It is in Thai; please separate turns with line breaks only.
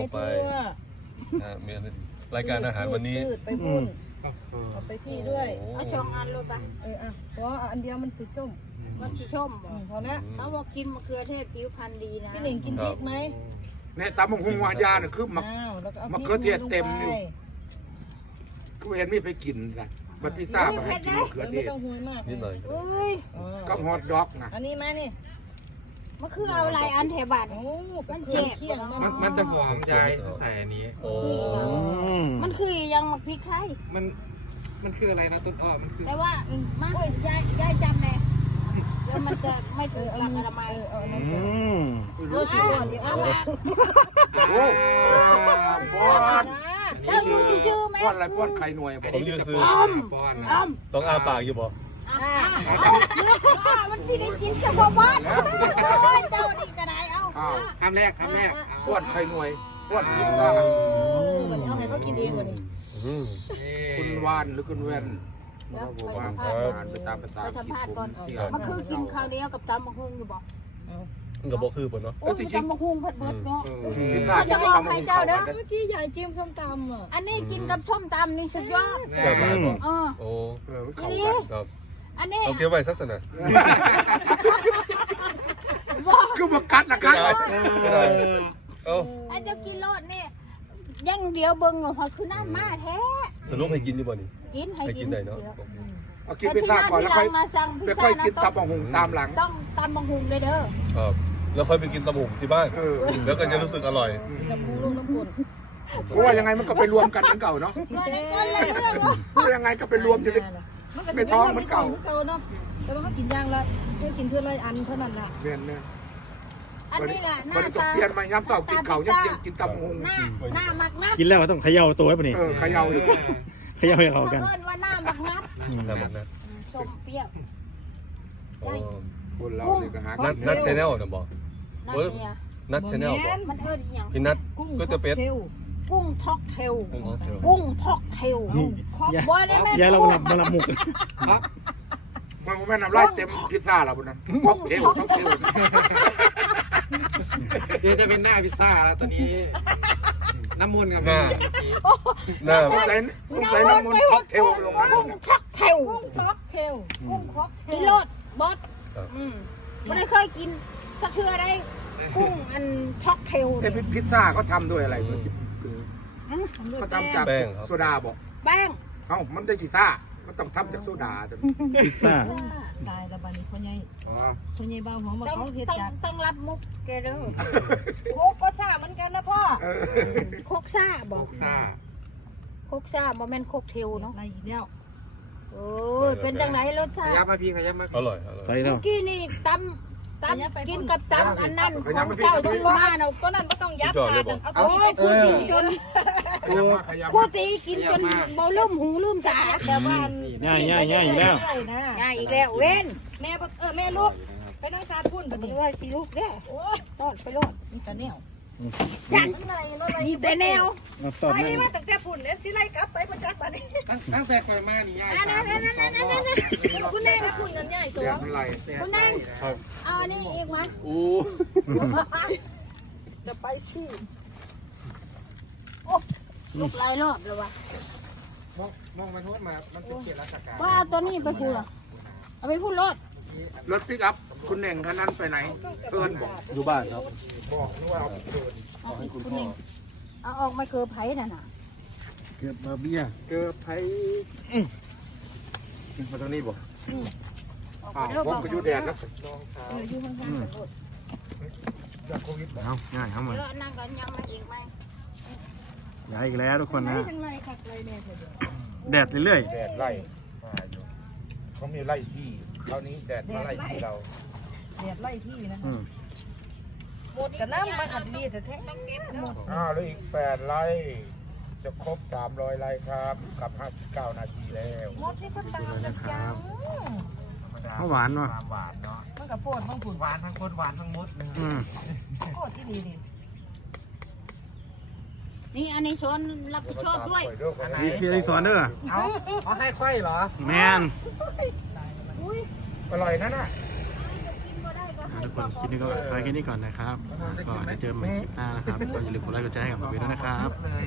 ไปมีรายการอาหารวันนี้
ไปบุญเอาไปที่ด้วย
เอาช่องอันเลยปะ
เพราะอันเดียวมันสีส้ม
มันสีส้ม
พอแล้ว
เขาบอกกินมะเขือเทศผิวพรรณดีนะ
พี่หนิงกินพริกไหม
เนี่ยตำบักหุ่งวายาเนี่ยคือมะเขือเทศเต็มอยู่กูเห็นไม่ไปกินกันบัดพิซซ่ามาให้กินมะเขือเทศ
นิดหน่อย
ก็ฮอทด็อกนะ
อันนี้ไหมนี่
มะเขือเอาหลายอันแถวบ้าน
มันเชี่ยง
มันจะหอมยายใส่อันนี้
มันคือยังมะพริกไทย
มันคืออะไรนะต้นอ้อมันคือ
แต่ว่ามายายจำแน่แล้วมันจะไม่ถูกหลักอนามัย
รู้สึกก่อนอีกอ่ะ
โอ้ป้อน
เจ้าอยู่ชื่อไหม
ป้อนอะไรป้อนไข่หน่วย
ผมยืนซื้อต้องอาปากอยู่บ่
มันสิได้กินเฉพาะบ้านโอ้ยเจ้านี่ก็ได้เอา
คำแรก
ป้อนไข่หน่วยป้อนพิซซ่า
วันนี้เอาให้เขากินเองวันนี้
คุณวานหรือคุณแว่นเราบอกว่าไปตามภาษา
สัมภาษณ์ก่อนมันคือกินข้าวเหนียวกับตำบักหุ่งอยู่บ่
กับบ่คือบ่เนาะ
โอ้ยตำบักหุ่งผัดเบิดเนาะ
เขา
จะบอกให้เจ้าเด้อ
เมื่อกี้ยายจิ้มส้มตำอ่ะ
อันนี้กินกับส้มตำนี่สุดยอด
แซ่บมาก
โอ้
อันนี้อันนี้
เอาเก็บไว้สักสนะ
คือมากัดละกัน
ไอ้เจ้ากินโลดนี่ยังเดียวเบิ่งว่าคือน้ำมาแท้
สรุปให้กินอยู่บ่นี่
กินให้กิน
ได้เนาะ
เอากินพิซซ่าก่อนแล้วค่อยกินตำบักหุ่งตามหลัง
ต้องตำบักหุ่งเลยเด้อ
ครับแล้วค่อยไปกินตำบักหุ่งที่บ้านแล้วก็จะรู้สึกอร่อย
กับปูลูกน้ำปุ่น
เพราะว่ายังไงมันก็ไปรวมกันเหมือนเก่าเนาะเพราะยังไงก็ไปรวมอยู่ในท้องเหมือนเก่า
เนาะแต่ว่าเขากินย่างละเพื่อกินเพื่อไรอันเท่านั้นแหละ
เนี่ย
อันนี้แหละหน้าตา
เปลี่ยนมาย้ำเต่ากินเก่าย้ำกินตำบักหุ่ง
หน้ามักนัด
กินแล้วต้องเขย่าตัวไว้ป่ะนี่
เขย่าอีก
เขย่าให้เขากัน
เอิ้นว่าหน้ามักนัดชมเปรี้ยว
คนเราเนี่ยก็หา
นัดชแนลนะบอกนัดชแนลบอก
มันเอิ้นอย่าง
พี่นัดก็จะเป็ด
กุ้งท็อกเทลกุ้งท็อกเทลบ่ได้แม่
ยายเรามาลับมุก
มันแม่น้ำลายเต็มพิซซ่าเราบนนั้นท็อกเทล
เดี๋ยวจะเป็นหน้าพิซซ่าแล้วตอนนี้น้ำมันกับหน้า
ใส่น้ำมันท็อกเทลลงมา
กุ้งท็อกเทลกินโลดบอสไม่ได้เคยกินสักเทื่อได้กุ้งอันท็อกเทล
พิซซ่าเขาทำด้วยอะไรเขาทำจากโซดาบอก
แป้ง
มันได้ซีซ่ามันต้องทำจากโซดา
พิซซ่า
ตายแล้วบัดนี้คนใหญ่บ้าหัวมาเขาเฮ็ดจาก
ต้องรับมุกแกเด้อ
โคกก็ซ่าเหมือนกันนะพ่อ
โคกซ่าบอกโคกซ่าบ่แม่นโคกเทลเนาะ
อะไรอีกแล้ว
โอ้ยเป็นจังไหนรสชาติ
ขยับมาพี่ขยับมา
อร่อย
ไปแล้ว
เมื่อกี้นี่ตำกินกับตำอันนั้นของเจ้าซื้อมาเนาะ
ก็นั่นก็ต้องยัดถาดเอาตัวนี้ไปพูดจน
พูดตีกินจนเบาลืมหูลืมตา
แต่ว่า
ง่ายอีกแล้ว
ง่ายอีกแล้วเว้น
แม่ลูกไปนั่งซาพุ่นแบบนี้
ว่าสิลูกเด้ตอดไปโลด
นี่แต่แนว
จังนี่แต่แนว
ไปมาตั้งแต่พุ่นเนี่ยสิไล่กลับไปประจักษ์บัดนี้
ตั้งแต่ก่อนมานี่ง่าย
คุณแน่นะคุณนั่นใหญ่ตัว
คุณแน่เอาอันนี้อีกมั้ย
จะไปสิ
โอ้ลูกหลายรอบแล้ววะ
มองมันโทษมามันเป็นเขตราชการ
ว่าตัวนี้ไปพูดเอาไปพูดรถ
ปิกอัพคุณเน่งคันนั้นไปไหนเอิญบอก
อยู่บ้านครับ
บอกนึกว่าเอาเอิญ
เอาให้คุณเน่งเอาออกมาเกือบไผ่น่ะนะ
เกือบมาเบี้ย
เกือบไผ่
มาตรงนี้บอก
ผมก็อยู่แดดแล้ว
อยู่ข้างๆกันหมด
จากโควิด
เอาง่ายเอามา
นั่งกันยังมาอีกไหม
ย้ายอีกแล้วทุกคนนะแดดเรื่อย
ๆแดดไล่มาอยู่เขามีไล่ที่คราวนี้แดดมาไล่ที่เรา
แดดไล่ที่นะหมดกันน้ำมาขัดดีแต่แท้หมด
แล้วอีก8 ไร่จะครบ300 ไร่ครับกับ59 นาทีแล้ว
หมดนี่ก็ตามกันจัง
หวานว่ะ
หวานเนาะ
มันกับโพดมันผุน
หวานทั้งคนหวานทั้งมดเลย
โพดที่ดี
นี่อันนี้ชนรับผิดชอบด้วย
มีเพียร์สอนเด้อ
เขาให้ค่อยเหรอ
แมน
อร่อยนั่นน่ะ
กินก็ได้ก็
ทุกคนคลิปนี้ก็ไปแค่นี้ก่อนนะครับก็เดี๋ยวเจอกันใหม่คลิปหน้านะครับก็อย่าลืมกดไลค์กดแชร์ให้กับผมด้วยนะครับ